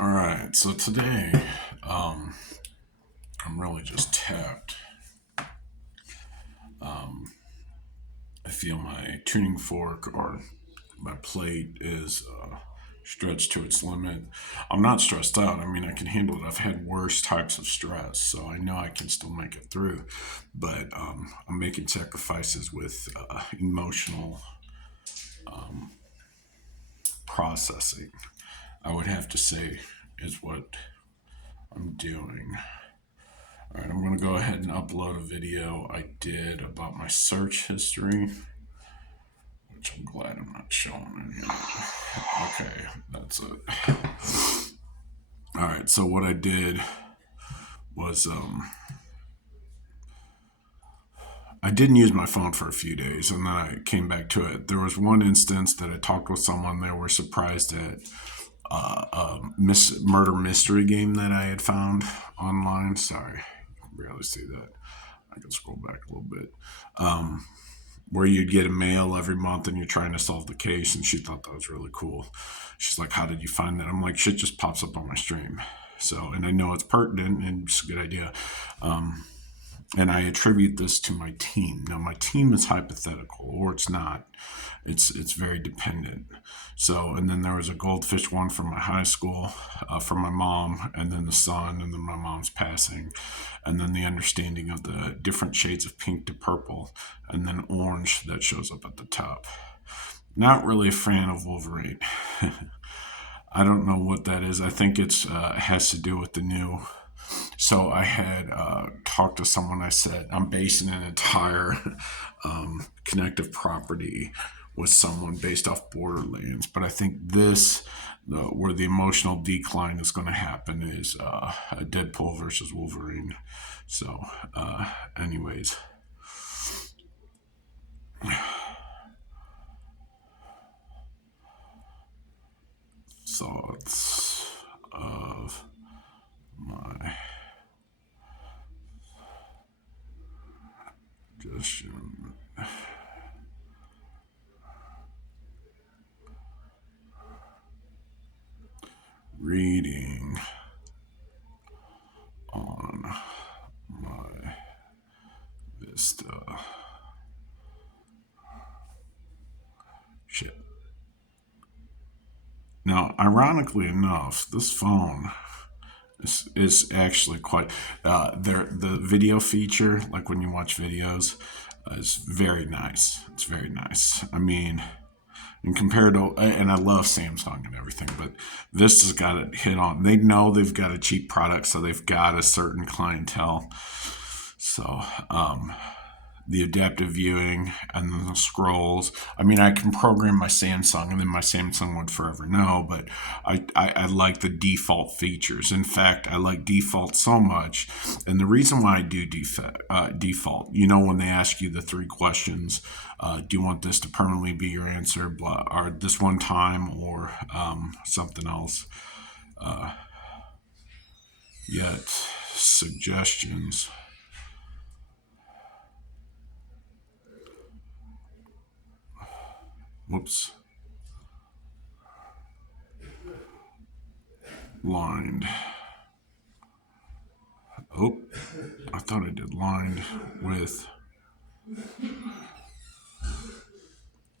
All right, so today um, I'm really just tapped. I feel my tuning fork or my plate is stretched to its limit. I'm not stressed out. I mean, I can handle it. I've had worse types of stress, so I know I can still make it through. But I'm making sacrifices with emotional processing, I would have to say, is what I'm doing. All right, I'm going to go ahead and upload a video I did about my search history, which I'm glad I'm not showing it here. Okay, that's it. All right, so what I did was I didn't use my phone for a few days, and then I came back to it. There was one instance that I talked with someone. They were surprised at murder mystery game that I had found online. Sorry, you can barely see that. I can scroll back a little bit. Where you'd get a mail every month and you're trying to solve the case. And she thought that was really cool. She's like, "How did you find that?" I'm like, "Shit just pops up on my stream." So, and I know it's pertinent and it's a good idea. And I attribute this to my team. Now, my team is hypothetical, or it's not. It's very dependent. So, and then there was a goldfish one from my high school, from my mom, and then the son, and then my mom's passing, and then the understanding of the different shades of pink to purple, and then orange that shows up at the top. Not really a fan of Wolverine. I don't know what that is. I think it's has to do with the new. So I had talked to someone. I said I'm basing an entire connective property with someone based off Borderlands, but I think where the emotional decline is going to happen is Deadpool versus Wolverine. So, anyways, thoughts of my just reading on my Vista. Shit. Now, ironically enough, this phone is actually quite the video feature, like when you watch videos, is very nice. It's very nice. I mean, and compared to, and I love Samsung and everything, but Vista's got it hit on. They know they've got a cheap product, so they've got a certain clientele. So, the adaptive viewing and then the scrolls. I mean, I can program my Samsung and then my Samsung would forever know, but I like the default features. In fact, I like default so much. And the reason why I do default, when they ask you the three questions, do you want this to permanently be your answer, blah, or this one time, or something else? Yet, suggestions. Whoops. Lined. Oh, I thought I did lined with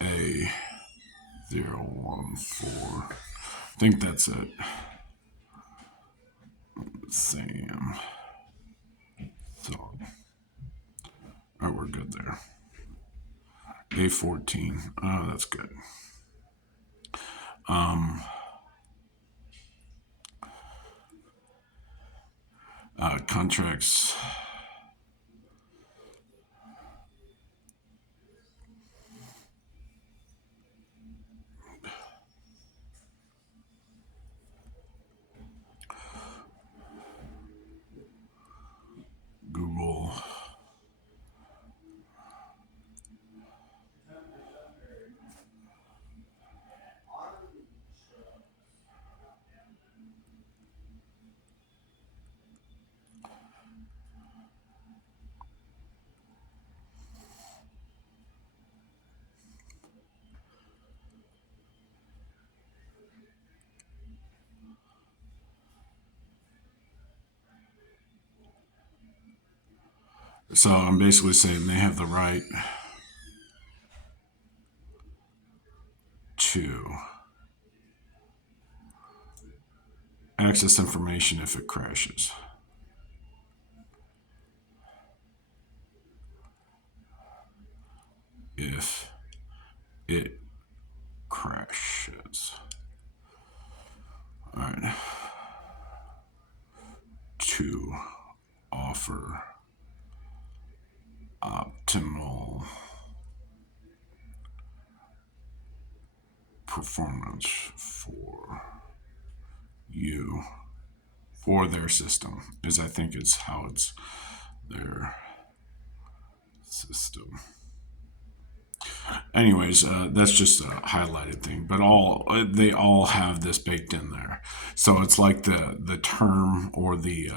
A014. I think that's it. Sam. So, all right, we're good there. A14. Oh, that's good. Contracts. Google. So I'm basically saying they have the right to access information if it crashes. If it crashes. All right. To offer optimal performance for you for their system, is I think it's how it's their system. Anyways, that's just a highlighted thing, but all they all have this baked in there. So it's like the term or the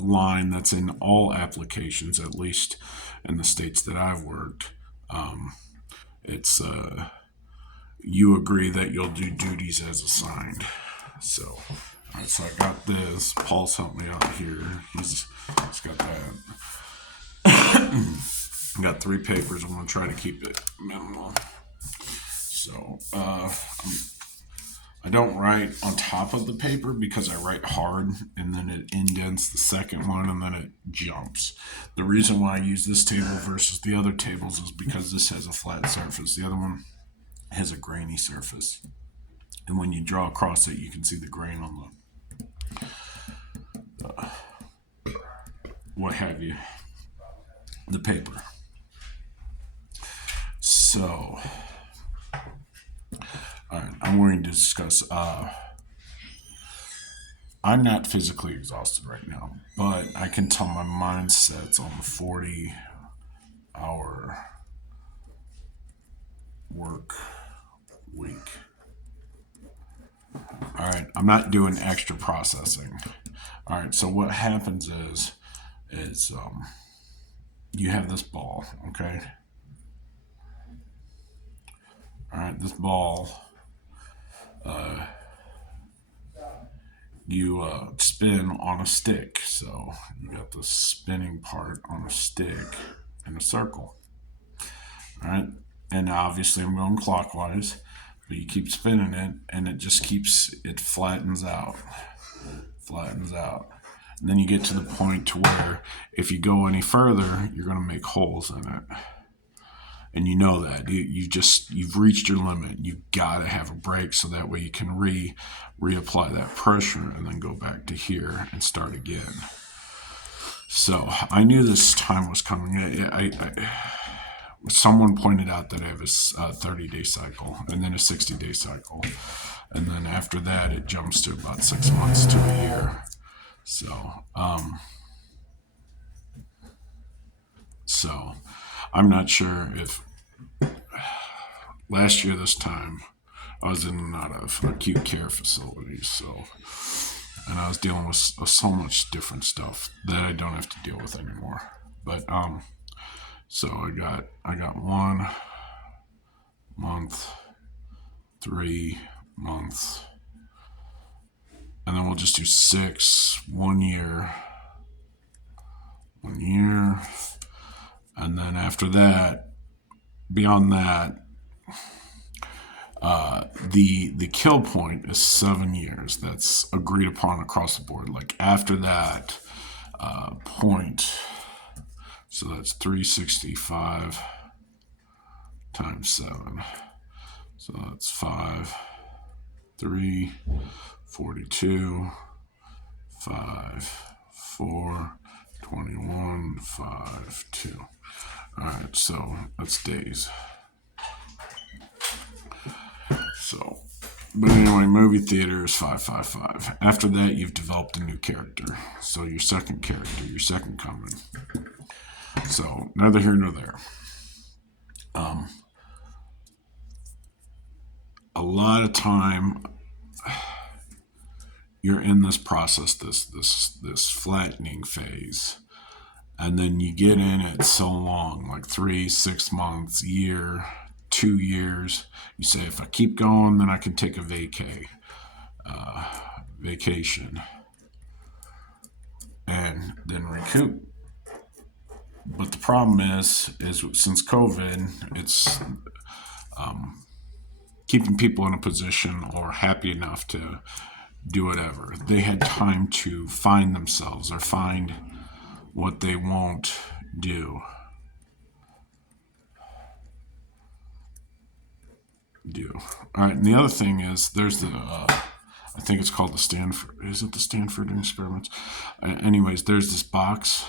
line that's in all applications, at least in the states that I've worked. It's you agree that you'll do duties as assigned. So, all right, so I got this. Paul's helped me out here. He's got that. I got 3 papers. I'm gonna try to keep it minimal. So I don't write on top of the paper because I write hard and then it indents the second one and then it jumps. The reason why I use this table versus the other tables is because this has a flat surface. The other one has a grainy surface. And when you draw across it, you can see the grain on the what have you, the paper. So, all right, I'm going to discuss. I'm not physically exhausted right now, but I can tell my mindset's on the 40-hour work week. All right, I'm not doing extra processing. All right, so what happens is you have this ball, okay? All right, this ball, you spin on a stick. So you got the spinning part on a stick in a circle. All right, and obviously I'm going clockwise, but you keep spinning it, and it flattens out, flattens out. And then you get to the point to where if you go any further, you're going to make holes in it. And you know that you've reached your limit. You've got to have a break so that way you can reapply that pressure and then go back to here and start again. So I knew this time was coming. Someone pointed out that I have a 30-day cycle and then a 60-day cycle, and then after that it jumps to about 6 months to a year. So I'm not sure if last year this time I was in and out of acute care facilities, and I was dealing with so much different stuff that I don't have to deal with anymore. But so I got 1 month, 3 months, and then we'll just do 6, 1 year, and then after that, beyond that, the kill point is 7 years. That's agreed upon across the board. Like after that point, so that's 365 times 7. So that's 5, 3, 42, 5, 4, 21, 5, 2. All right, so that's days. So, but anyway, movie theater is 555. After that, you've developed a new character. So your second character, your second coming. So neither here nor there. A lot of time you're in this process, this flattening phase, and then you get in it so long, like 3, 6 months, year, 2 years. You say, if I keep going, then I can take a vacation, and then recoup. But the problem is since COVID, it's keeping people in a position or happy enough to do whatever. They had time to find themselves or find what they won't do. All right, and the other thing is there's the I think it's called the Stanford. Is it the Stanford experiments? Anyways, there's this box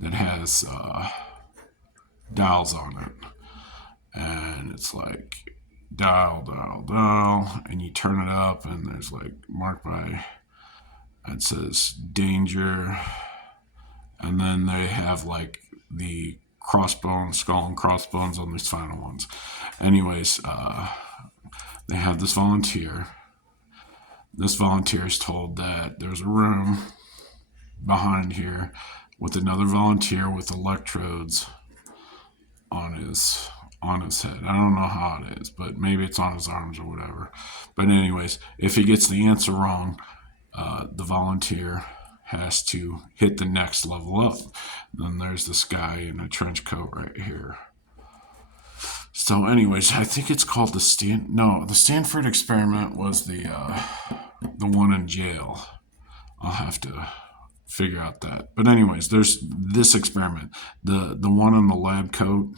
that has dials on it, and it's like dial, dial, dial, and you turn it up, and there's like marked by. It says danger, and then they have like the crossbones, skull and crossbones on these final ones. Anyways, they have this volunteer. This volunteer is told that there's a room behind here with another volunteer with electrodes on his head. I don't know how it is, but maybe it's on his arms or whatever. But anyways, if he gets the answer wrong, the volunteer has to hit the next level up. Then there's this guy in a trench coat right here. So, anyways, I think it's called the Stanford experiment was the one in jail. I'll have to figure out that. But anyways, there's this experiment. The one in the lab coat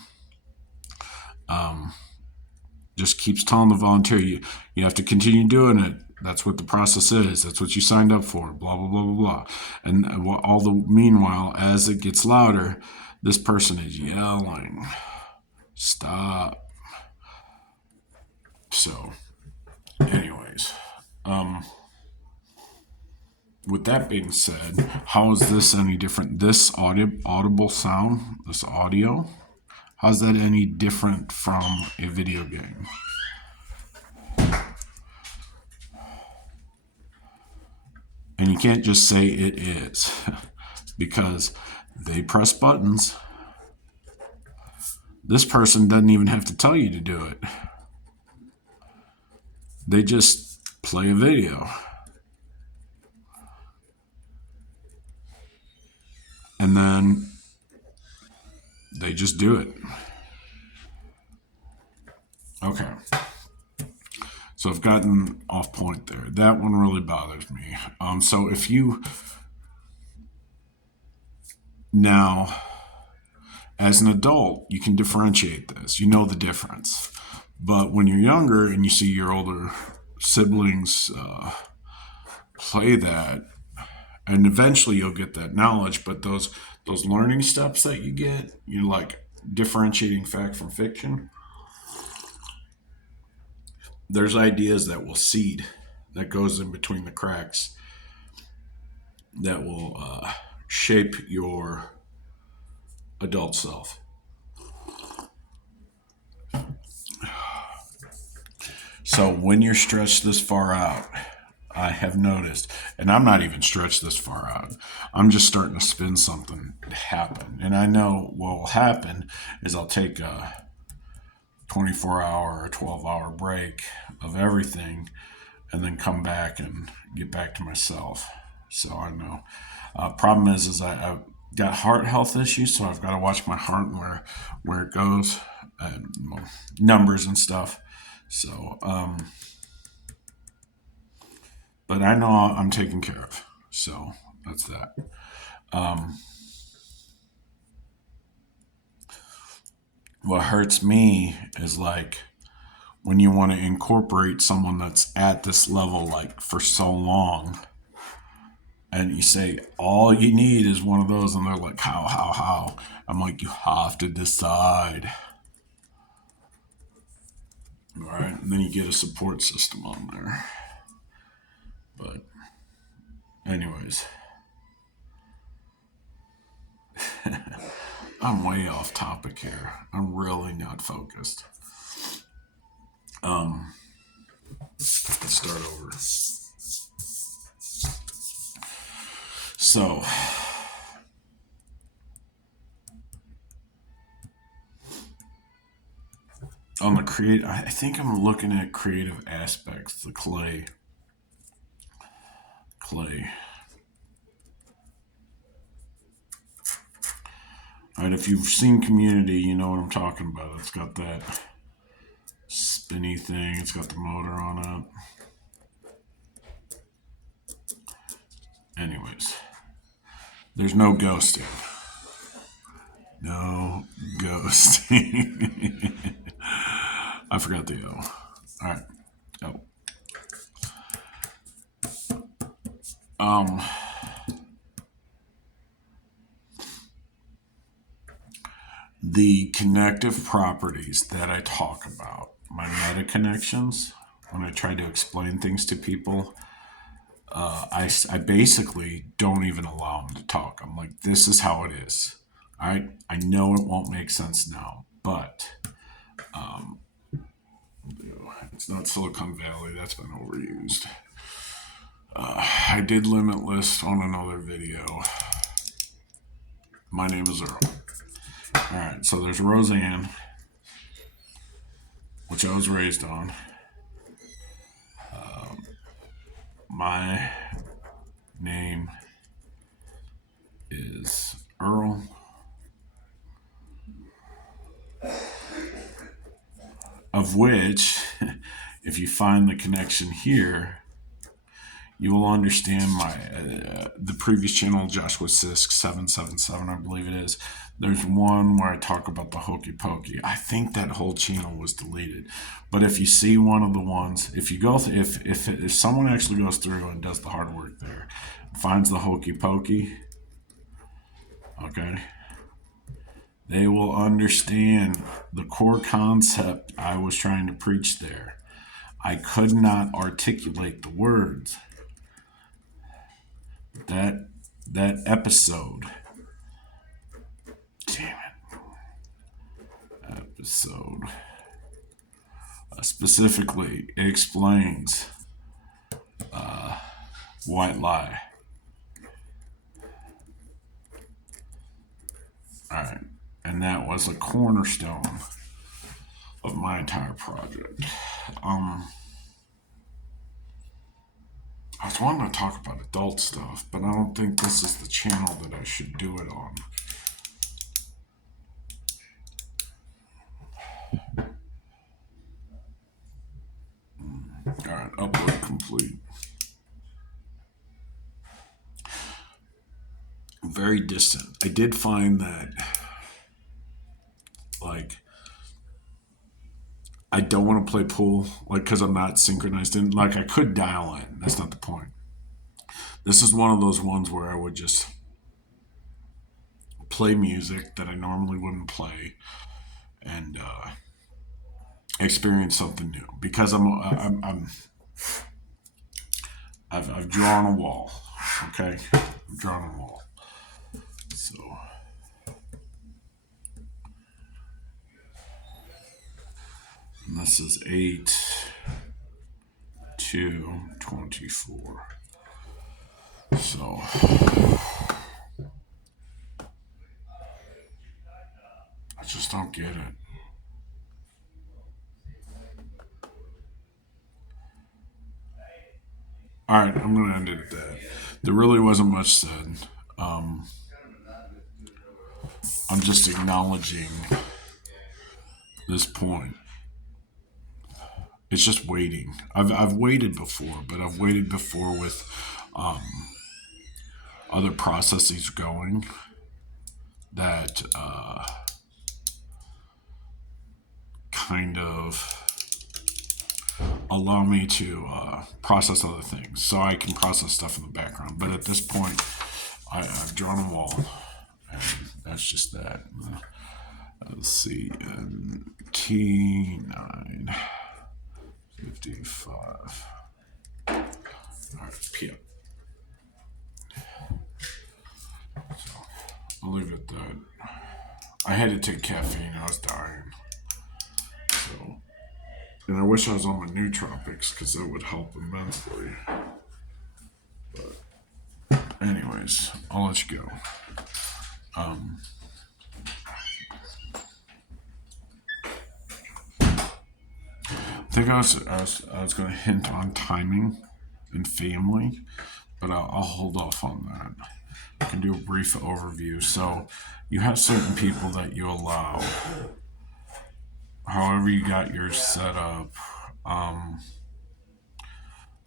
just keeps telling the volunteer you have to continue doing it. That's what the process is. That's what you signed up for. Blah blah blah blah blah. And all the meanwhile, as it gets louder, this person is yelling, "Stop!" So, anyways, with that being said, how is this any different? This audible sound, this audio, how's that any different from a video game? And you can't just say it is because they press buttons. This person doesn't even have to tell you to do it. They just play a video. And then they just do it. Okay. So I've gotten off point there. That one really bothers me. So if you now, as an adult, you can differentiate this. You know the difference. But when you're younger and you see your older siblings play that, and eventually you'll get that knowledge. But those learning steps that you get, you're like differentiating fact from fiction. There's ideas that will seed, that goes in between the cracks, that will shape your adult self. So when you're stretched this far out, I have noticed, and I'm not even stretched this far out. I'm just starting to spin something to happen. And I know what will happen is I'll take a 24-hour or 12-hour break of everything and then come back and get back to myself. So I know. Problem is I've got heart health issues, so I've got to watch my heart and where it goes, and numbers and stuff. So, but I know I'm taken care of. So that's that. What hurts me is like when you want to incorporate someone that's at this level like for so long, and you say all you need is one of those, and they're like, how? I'm like, you have to decide. All right, and then you get a support system on there. But anyways, I'm way off topic here. I'm really not focused. Let's start over. So on the I think I'm looking at creative aspects. The clay. if you've seen Community, you know what I'm talking about. It's got that spinny thing. It's got the motor on it. Anyways, there's no ghosting. No ghosting. I forgot the O. All right. Oh. The connective properties that I talk about, my meta connections, when I try to explain things to people, I basically don't even allow them to talk. I'm like, this is how it is. All right. I know it won't make sense now, but it's not Silicon Valley. That's been overused. I did Limitless on another video. My name is Earl. All right, so there's Roseanne, which I was raised on. My name is Earl. Of which, if you find the connection here, you will understand the previous channel, Joshua Sisk 777, I believe it is. There's one where I talk about the hokey pokey. I think that whole channel was deleted. But if you see one of the ones, if you go, if someone actually goes through and does the hard work there, finds the hokey pokey, okay, they will understand the core concept I was trying to preach there. I could not articulate the words. That episode, damn it, episode specifically explains white lie. All right, and that was a cornerstone of my entire project. I was wanting to talk about adult stuff, but I don't think this is the channel that I should do it on. All right, upload complete. Very distant. I did find that, like, I don't want to play pool, like, because I'm not synchronized in. Like, I could dial in. That's not the point. This is one of those ones where I would just play music that I normally wouldn't play and experience something new. Because I've drawn a wall. Okay, I've drawn a wall. So. And this is 8/2/24. So I just don't get it. All right, I'm going to end it at that. There really wasn't much said. I'm just acknowledging this point. It's just waiting. I've waited before, but I've waited before with other processes going that kind of allow me to process other things, so I can process stuff in the background. But at this point, I've drawn a wall, and that's just that. Let's see, T9:55. All right, PM. So I'll leave it at that. I had to take caffeine. I was dying. So, and I wish I was on my nootropics because that would help immensely. But anyways, I'll let you go. I think I was going to hint on timing and family, but I'll hold off on that. I can do a brief overview. So you have certain people that you allow. However you got yours set up. Um,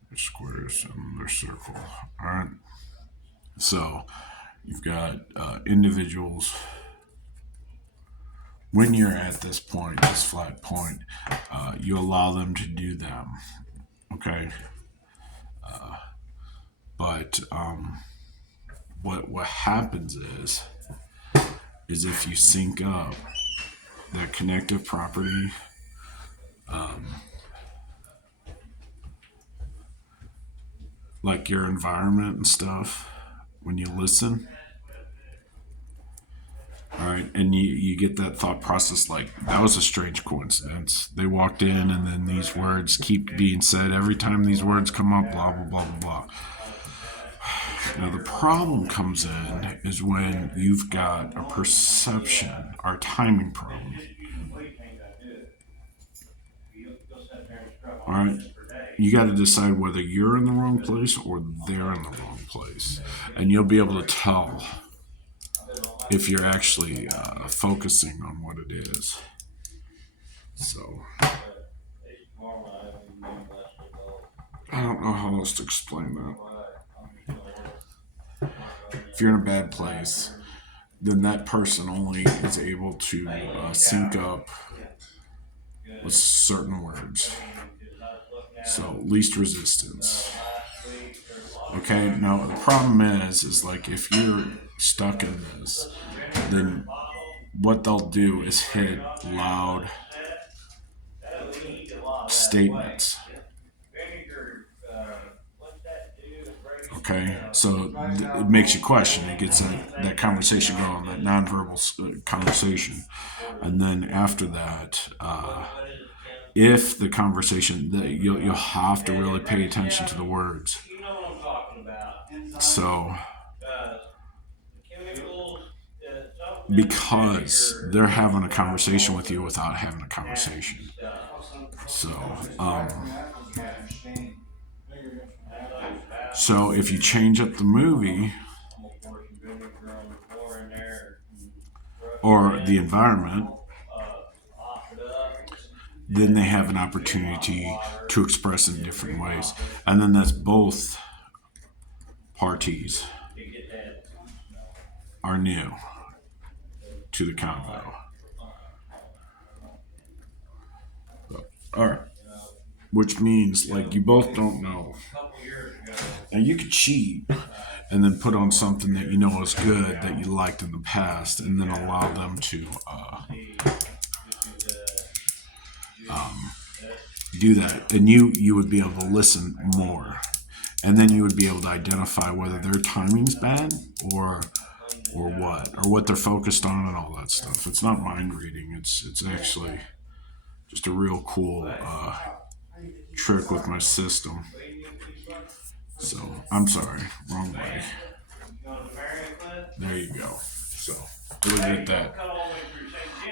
there's squares and there's circle. All right. So you've got individuals. When you're at this point, this flat point, you allow them to do them. Okay. But what happens is if you sync up that connective property, like your environment and stuff, when you listen, all right, and you get that thought process like, that was a strange coincidence. They walked in and then these words keep being said every time these words come up, blah, blah, blah, blah, blah. Now, the problem comes in is when you've got a perception or timing problem. All right, you got to decide whether you're in the wrong place or they're in the wrong place. And you'll be able to tell if you're actually focusing on what it is. So, I don't know how else to explain that. If you're in a bad place, then that person only is able to sync up with certain words. So, least resistance. Okay, now the problem is like if you're stuck in this, then what they'll do is hit loud statements. Okay, so it makes you question. It gets that conversation going, that nonverbal conversation. And then after that, if the conversation, you'll have to really pay attention to the words. So, because they're having a conversation with you without having a conversation. So, so if you change up the movie or the environment, then they have an opportunity to express in different ways. And then that's both parties are new to the convo. All right. Which means, like, you both don't know. And you could cheat and then put on something that you know is good that you liked in the past and then allow them to do that. And you would be able to listen more. And then you would be able to identify whether their timing's bad or what they're focused on and all that stuff. It's not mind reading. It's actually just a real cool trick with my system. So I'm sorry, wrong way. There you go. So we'll get that.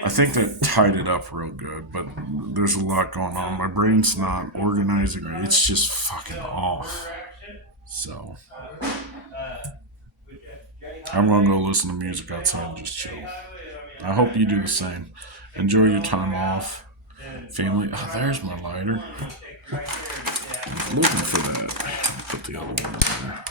I think that tied it up real good, but there's a lot going on. My brain's not organizing. It's just fucking off. So I'm gonna go listen to music outside and just chill. I hope you do the same. Enjoy your time off. Family. Oh, there's my lighter. I'm looking for that. Put the other one in there.